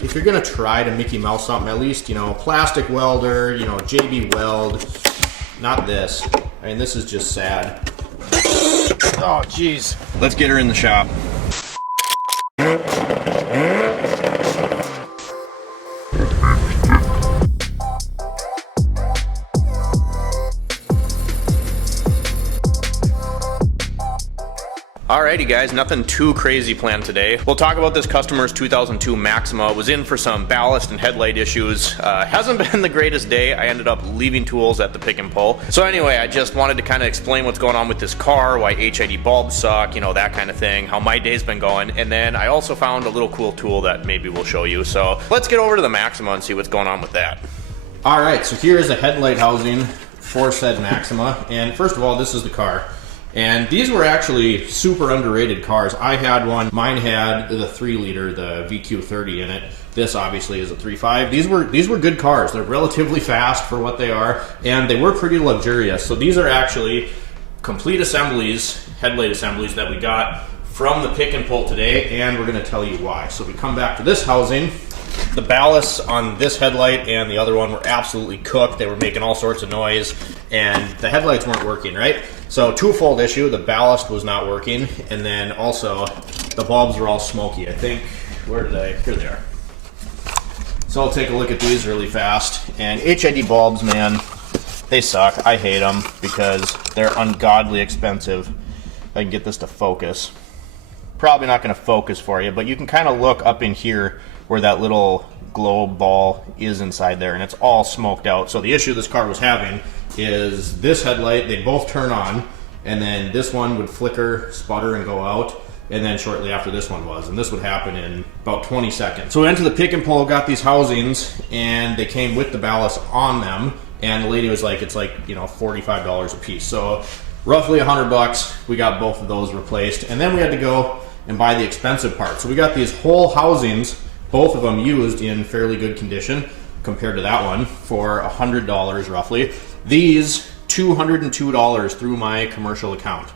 If you're gonna try to Mickey Mouse something, at least, you know, plastic welder, you know, JB Weld, not this. I mean, this is just sad. Oh, geez. Let's get her in the shop. Alrighty guys, nothing too crazy planned today. We'll talk about this customer's 2002 Maxima. Was in for some ballast and headlight issues. Hasn't been the greatest day. I ended up leaving tools at the pick and pull. So anyway, I just wanted to kind of explain what's going on with this car, why HID bulbs suck, you know, that kind of thing, how my day's been going. And then I also found a little cool tool that maybe we'll show you. So let's get over to the Maxima and see what's going on with that. Alright, so here is a headlight housing for said Maxima. And first of all, this is the car. And these were actually super underrated cars. I had one. Mine had the 3-liter, the VQ30 in it. This obviously is a 3.5. These were good cars. They're relatively fast for what they are, and they were pretty luxurious. So these are actually complete assemblies, headlight assemblies that we got from the pick and pull today, and we're going to tell you why. So we come back to this housing. The ballasts on this headlight and the other one were absolutely cooked. They were making all sorts of noise, and the headlights weren't working, right? So twofold issue, the ballast was not working, and then also the bulbs were all smoky. I think, here they are. So I'll take a look at these really fast. And HID bulbs, man, they suck. I hate them because they're ungodly expensive. I can get this to focus. Probably not going to focus for you, but you can kind of look up in here where that little globe ball is inside there, and it's all smoked out. So the issue this car was having is this headlight, they both turn on, and then this one would flicker, sputter, and go out, and then shortly after this one was, and this would happen in about 20 seconds. So we went to the pick and pull, got these housings, and they came with the ballast on them, and the lady was like, it's like, you know, $45 a piece. So roughly $100, we got both of those replaced, and then we had to go and buy the expensive parts. So we got these whole housings, both of them used in fairly good condition compared to that one, for $100 roughly. These $202 through my commercial account.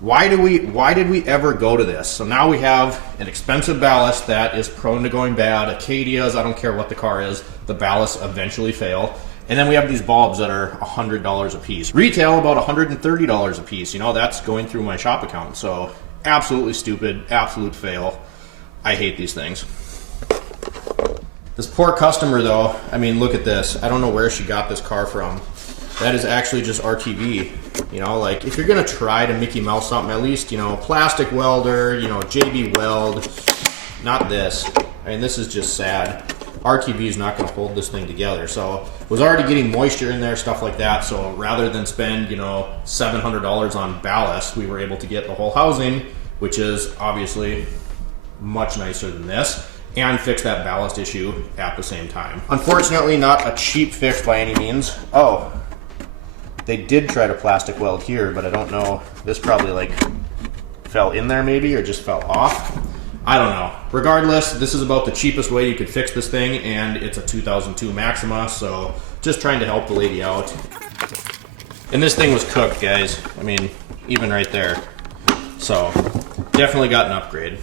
Why did we ever go to this? So now we have an expensive ballast that is prone to going bad. Acadias, I don't care what the car is, the ballasts eventually fail. And then we have these bulbs that are $100 a piece. Retail about $130 a piece. You know, that's going through my shop account. So absolutely stupid, absolute fail. I hate these things. This poor customer though, I mean, look at this. I don't know where she got this car from. That is actually just RTV. You know, like, if you're gonna try to Mickey Mouse something, at least, you know, plastic welder, you know, JB Weld, not this. I mean, this is just sad. RTV is not gonna hold this thing together. So, was already getting moisture in there, stuff like that. So, rather than spend, you know, $700 on ballast, we were able to get the whole housing, which is obviously much nicer than this, and fix that ballast issue at the same time. Unfortunately, not a cheap fix by any means. Oh, they did try to plastic weld here, but I don't know. This probably like fell in there maybe, or just fell off. I don't know. Regardless, this is about the cheapest way you could fix this thing, and it's a 2002 Maxima, so just trying to help the lady out. And this thing was cooked, guys. I mean, even right there. So, definitely got an upgrade.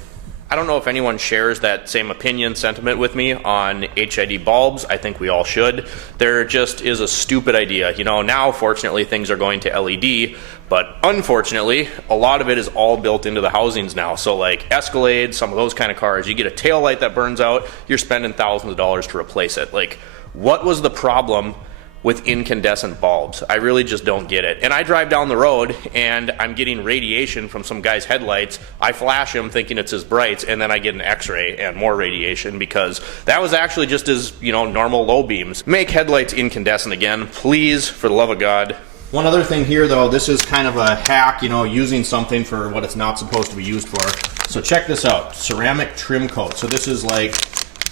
I don't know if anyone shares that same opinion, sentiment with me on HID bulbs. I think we all should. There just is a stupid idea. You know, now fortunately things are going to LED, but unfortunately a lot of it is all built into the housings now. So like Escalade, some of those kind of cars, you get a tail light that burns out, you're spending thousands of dollars to replace it. Like, what was the problem with incandescent bulbs? I really just don't get it. And I drive down the road and I'm getting radiation from some guy's headlights. I flash him thinking it's his brights, and then I get an x-ray and more radiation, because that was actually just his, you know, normal low beams. Make headlights incandescent again, please, for the love of God. One other thing here though, this is kind of a hack, you know, using something for what it's not supposed to be used for. So check this out, ceramic trim coat. So this is like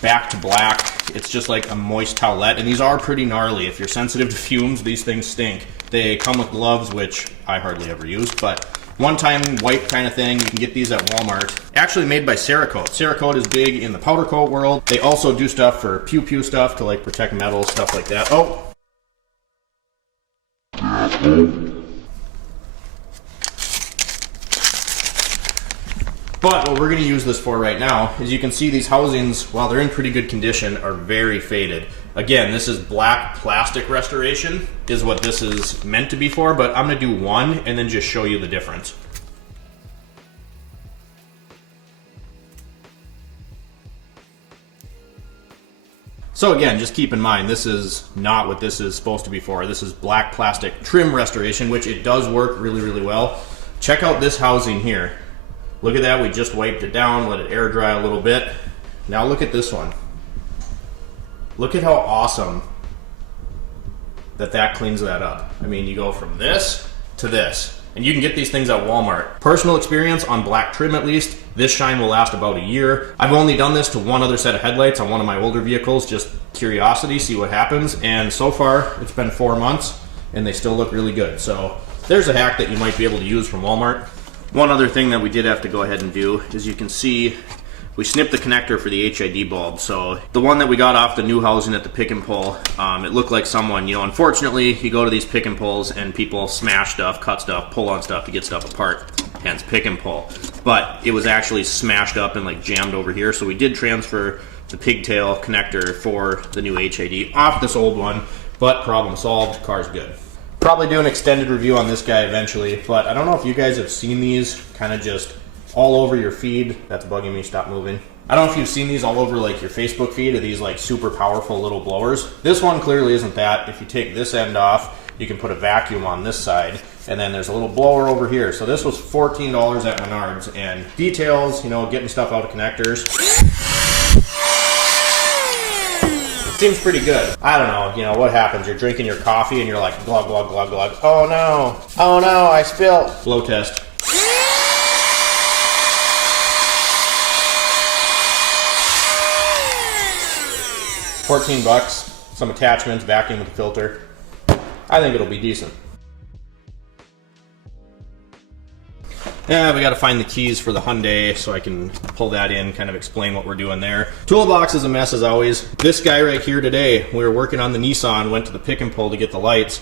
back to black. It's just like a moist towelette, and these are pretty gnarly. If you're sensitive to fumes, these things stink. They come with gloves, which I hardly ever use, but one-time wipe kind of thing. You can get these at Walmart. Actually made by Cerakote. Cerakote is big in the powder coat world. They also do stuff for pew-pew stuff to like protect metal, stuff like that. Oh! But what we're going to use this for right now is you can see these housings, while they're in pretty good condition, are very faded. Again, this is black plastic restoration is what this is meant to be for, but I'm going to do one and then just show you the difference. So again, just keep in mind, this is not what this is supposed to be for. This is black plastic trim restoration, which it does work really, really well. Check out this housing here. Look at that, we just wiped it down, let it air dry a little bit. Now look at this one. Look at how awesome that cleans that up. I mean, you go from this to this. And you can get these things at Walmart. Personal experience on black trim at least, this shine will last about a year. I've only done this to one other set of headlights on one of my older vehicles, just curiosity, see what happens. And so far, it's been 4 months and they still look really good. So there's a hack that you might be able to use from Walmart. One other thing that we did have to go ahead and do is you can see we snipped the connector for the HID bulb. So the one that we got off the new housing at the pick and pull, it looked like someone, you know, unfortunately you go to these pick and pulls and people smash stuff, cut stuff, pull on stuff to get stuff apart, hence pick and pull. But it was actually smashed up and like jammed over here. So we did transfer the pigtail connector for the new HID off this old one, but problem solved, car's good. Probably do an extended review on this guy eventually, but I don't know if you guys have seen these kind of just all over your feed. That's bugging me, stop moving. I don't know if you've seen these all over like your Facebook feed of these like super powerful little blowers. This one clearly isn't that. If you take this end off, you can put a vacuum on this side, and then there's a little blower over here. So this was $14 at Menards, and details, you know, getting stuff out of connectors. It seems pretty good. I don't know, you know, what happens? You're drinking your coffee and you're like, glug, glug, glug, glug. Oh no, I spilled. Flow test. $14, some attachments, vacuum with the filter. I think it'll be decent. Yeah, we gotta find the keys for the Hyundai so I can pull that in, kind of explain what we're doing there. Toolbox is a mess as always. This guy right here today, we were working on the Nissan, went to the pick and pull to get the lights,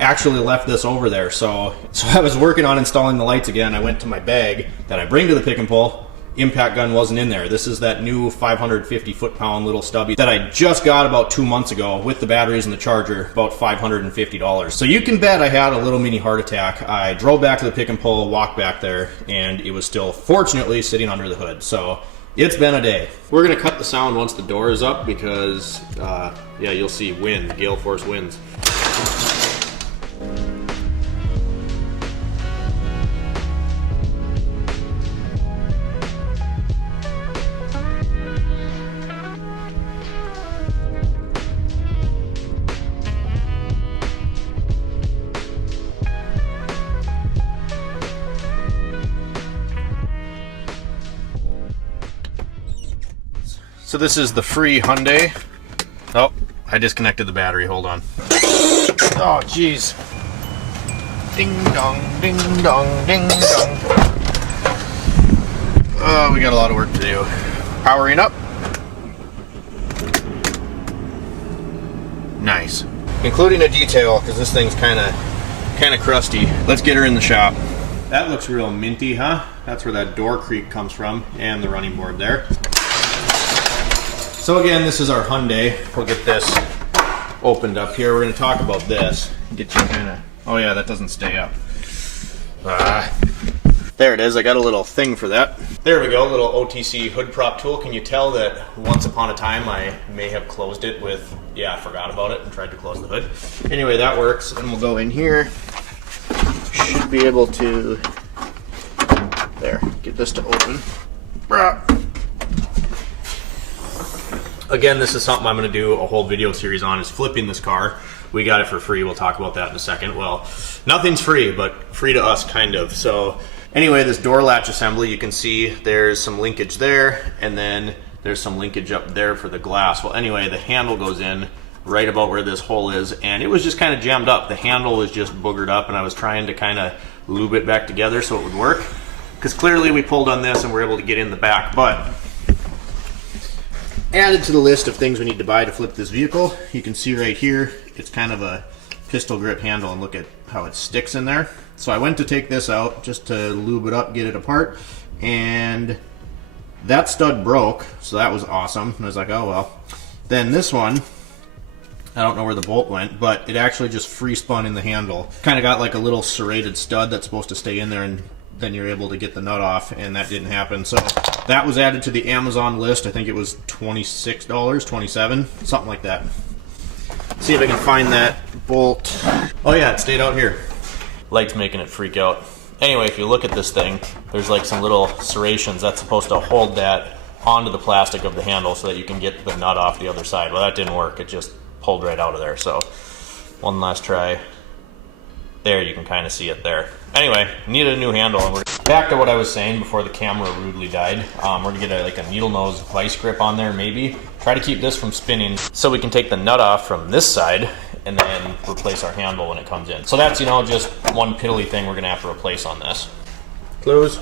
actually left this over there. So I was working on installing the lights again. I went to my bag that I bring to the pick and pull. Impact gun wasn't in there. This is that new 550 foot-pound little stubby that I just got about 2 months ago with the batteries and the charger, about $550. So you can bet I had a little mini heart attack. I drove back to the pick and pull, walked back there, and it was still fortunately sitting under the hood. So it's been a day. We're gonna cut the sound once the door is up because, yeah, you'll see wind, gale force winds. So this is the free Hyundai. Oh, I disconnected the battery, hold on. Oh, jeez. Ding dong, ding dong, ding dong. Oh, we got a lot of work to do. Powering up. Nice. Including a detail, because this thing's kind of crusty. Let's get her in the shop. That looks real minty, huh? That's where that door creak comes from, and the running board there. So again, this is our Hyundai. We'll get this opened up here. We're going to talk about this. Get you kind of... Oh yeah, that doesn't stay up. There it is. I got a little thing for that. There we go, little OTC hood prop tool. Can you tell that once upon a time I may have closed it with... Yeah, I forgot about it and tried to close the hood. Anyway, that works. And we'll go in here. Should be able to... There, get this to open. Again, this is something I'm going to do a whole video series on, is flipping this car. We got it for free. We'll talk about that in a second. Well, nothing's free, but free to us, kind of. So anyway, this door latch assembly, you can see there's some linkage there, and then there's some linkage up there for the glass. Well, anyway, the handle goes in right about where this hole is, and it was just kind of jammed up. The handle was just boogered up, and I was trying to kind of lube it back together so it would work. Because clearly we pulled on this and we're able to get in the back, but... Added to the list of things we need to buy to flip this vehicle, you can see right here, it's kind of a pistol grip handle, and look at how it sticks in there. So I went to take this out just to lube it up, get it apart, and that stud broke, so that was awesome. And I was like, oh well. Then this one, I don't know where the bolt went, but it actually just free spun in the handle. Kind of got like a little serrated stud that's supposed to stay in there, and then you're able to get the nut off, and that didn't happen. So that was added to the Amazon list. I think it was $26, $27, something like that. See if I can find that bolt. Oh yeah, it stayed out here. Light's making it freak out. Anyway, if you look at this thing, there's like some little serrations that's supposed to hold that onto the plastic of the handle so that you can get the nut off the other side. Well, that didn't work. It just pulled right out of there. So one last try. There, you can kind of see it there. Anyway, needed a new handle, and we're back to what I was saying before the camera rudely died. We're gonna get like a needle nose vice grip on there, maybe. Try to keep this from spinning so we can take the nut off from this side and then replace our handle when it comes in. So that's, you know, just one piddly thing we're gonna have to replace on this. Close.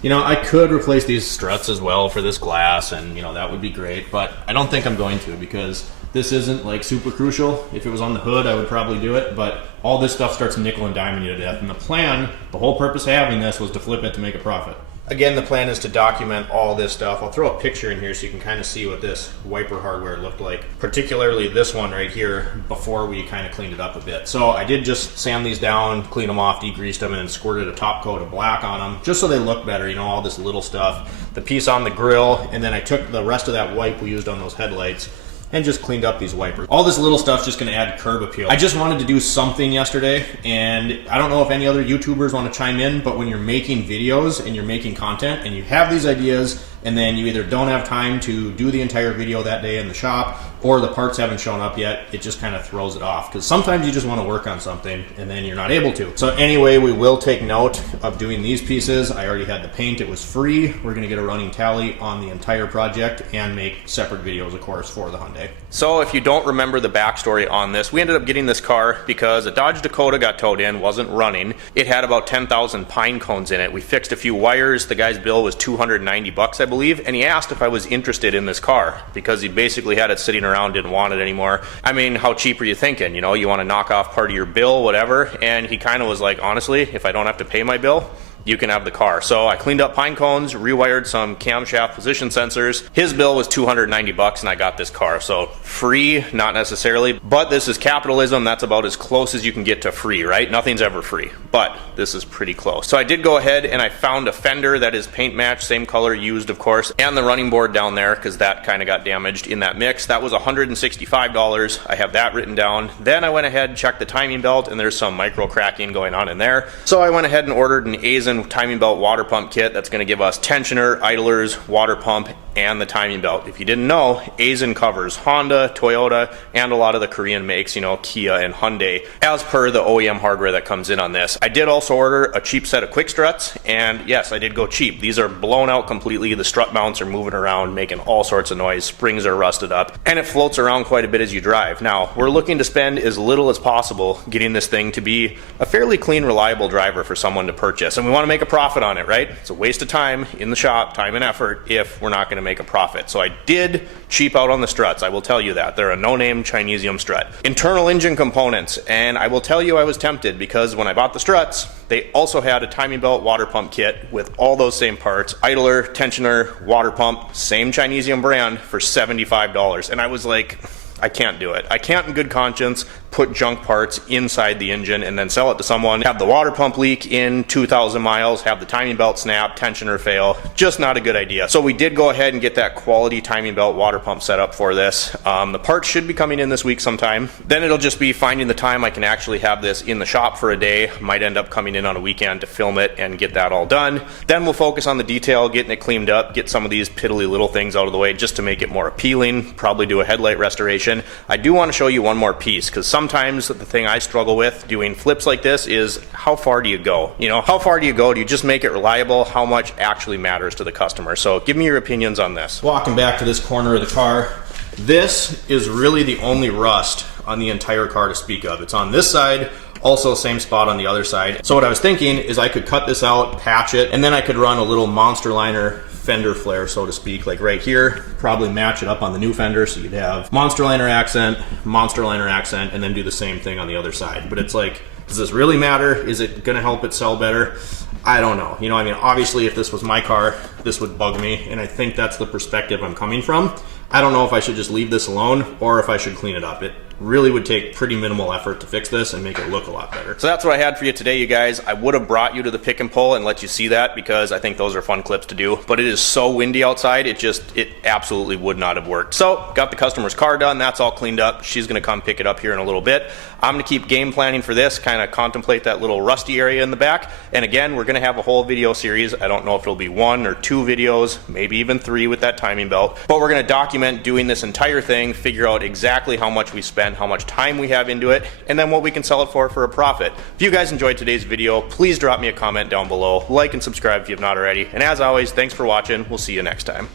You know, I could replace these struts as well for this glass, and you know, that would be great, but I don't think I'm going to, because this isn't like super crucial. If it was on the hood, I would probably do it, but all this stuff starts nickel and diming you to death. And the plan, the whole purpose of having this was to flip it to make a profit. Again, the plan is to document all this stuff. I'll throw a picture in here so you can kind of see what this wiper hardware looked like, particularly this one right here before we kind of cleaned it up a bit. So I did just sand these down, clean them off, degreased them, and then squirted a top coat of black on them just so they look better, you know, all this little stuff. The piece on the grill, and then I took the rest of that wipe we used on those headlights and just cleaned up these wipers. All this little stuff's just gonna add curb appeal. I just wanted to do something yesterday, and I don't know if any other YouTubers want to chime in, but when you're making videos and you're making content and you have these ideas and then you either don't have time to do the entire video that day in the shop, or the parts haven't shown up yet, it just kind of throws it off. Because sometimes you just want to work on something and then you're not able to. So anyway, we will take note of doing these pieces. I already had the paint, it was free. We're gonna get a running tally on the entire project and make separate videos, of course, for the Hyundai. So if you don't remember the backstory on this, we ended up getting this car because a Dodge Dakota got towed in, wasn't running. It had about 10,000 pine cones in it. We fixed a few wires. The guy's bill was $290, I believe, and he asked if I was interested in this car because he basically had it sitting around, didn't want it anymore. I mean, how cheap are you thinking? You know, you want to knock off part of your bill, whatever. And he kind of was like, honestly, if I don't have to pay my bill, you can have the car. So I cleaned up pine cones, rewired some camshaft position sensors. His bill was $290 and I got this car. So free, not necessarily, but this is capitalism. That's about as close as you can get to free, right? Nothing's ever free, but this is pretty close. So I did go ahead and I found a fender that is paint matched, same color used, of course, and the running board down there because that kind of got damaged in that mix. That was $165. I have that written down. Then I went ahead and checked the timing belt, and there's some micro cracking going on in there. So I went ahead and ordered an Aisin timing belt water pump kit that's going to give us tensioner, idlers, water pump, and the timing belt. If you didn't know, Aisin covers Honda, Toyota, and a lot of the Korean makes, you know, Kia and Hyundai, as per the OEM hardware that comes in on this. I did also order a cheap set of quick struts, and yes, I did go cheap. These are blown out completely. The strut mounts are moving around, making all sorts of noise. Springs are rusted up, and it floats around quite a bit as you drive. Now, we're looking to spend as little as possible getting this thing to be a fairly clean, reliable driver for someone to purchase, and we want to make a profit on it, right? It's a waste of time in the shop, time and effort, if we're not going to make a profit. So I did cheap out on the struts, I will tell you that. They're a no-name Chinesium strut. Internal engine components, and I will tell you I was tempted because when I bought the struts, they also had a timing belt water pump kit with all those same parts, idler, tensioner, water pump, same Chinesium brand for $75. And I was like, I can't do it. I can't in good conscience put junk parts inside the engine and then sell it to someone, have the water pump leak in 2,000 miles, have the timing belt snap, tensioner fail. Just not a good idea. So we did go ahead and get that quality timing belt water pump set up for this. The parts should be coming in this week sometime. Then it'll just be finding the time I can actually have this in the shop for a day. Might end up coming in on a weekend to film it and get that all done. Then we'll focus on the detail, getting it cleaned up, get some of these piddly little things out of the way just to make it more appealing. Probably do a headlight restoration. I do want to show you one more piece because sometimes the thing I struggle with doing flips like this is how far do you go? You know, how far do you go? Do you just make it reliable? How much actually matters to the customer? So give me your opinions on this. Walking back to this corner of the car, this is really the only rust on the entire car to speak of. It's on this side, also same spot on the other side. So what I was thinking is I could cut this out, patch it, and then I could run a little monster liner fender flare, so to speak, like right here, probably match it up on the new fender so you'd have monster liner accent, and then do the same thing on the other side. But it's like, does this really matter? Is it gonna help it sell better? I don't know. You know, I mean, obviously if this was my car, this would bug me, and I think that's the perspective I'm coming from. I don't know if I should just leave this alone or if I should clean it up. It really would take pretty minimal effort to fix this and make it look a lot better. So that's what I had for you today, you guys. I would have brought you to the pick and pull and let you see that because I think those are fun clips to do, but it is so windy outside, it absolutely would not have worked. So got the customer's car done, that's all cleaned up. She's gonna come pick it up here in a little bit. I'm gonna keep game planning for this, kind of contemplate that little rusty area in the back. And again, we're gonna have a whole video series. I don't know if it'll be 1 or 2 videos, maybe even 3 with that timing belt, but we're gonna document doing this entire thing, figure out exactly how much we spent, how much time we have into it, and then what we can sell it for a profit. If you guys enjoyed today's video, please drop me a comment down below, like and subscribe if you have not already, and as always, thanks for watching. We'll see you next time.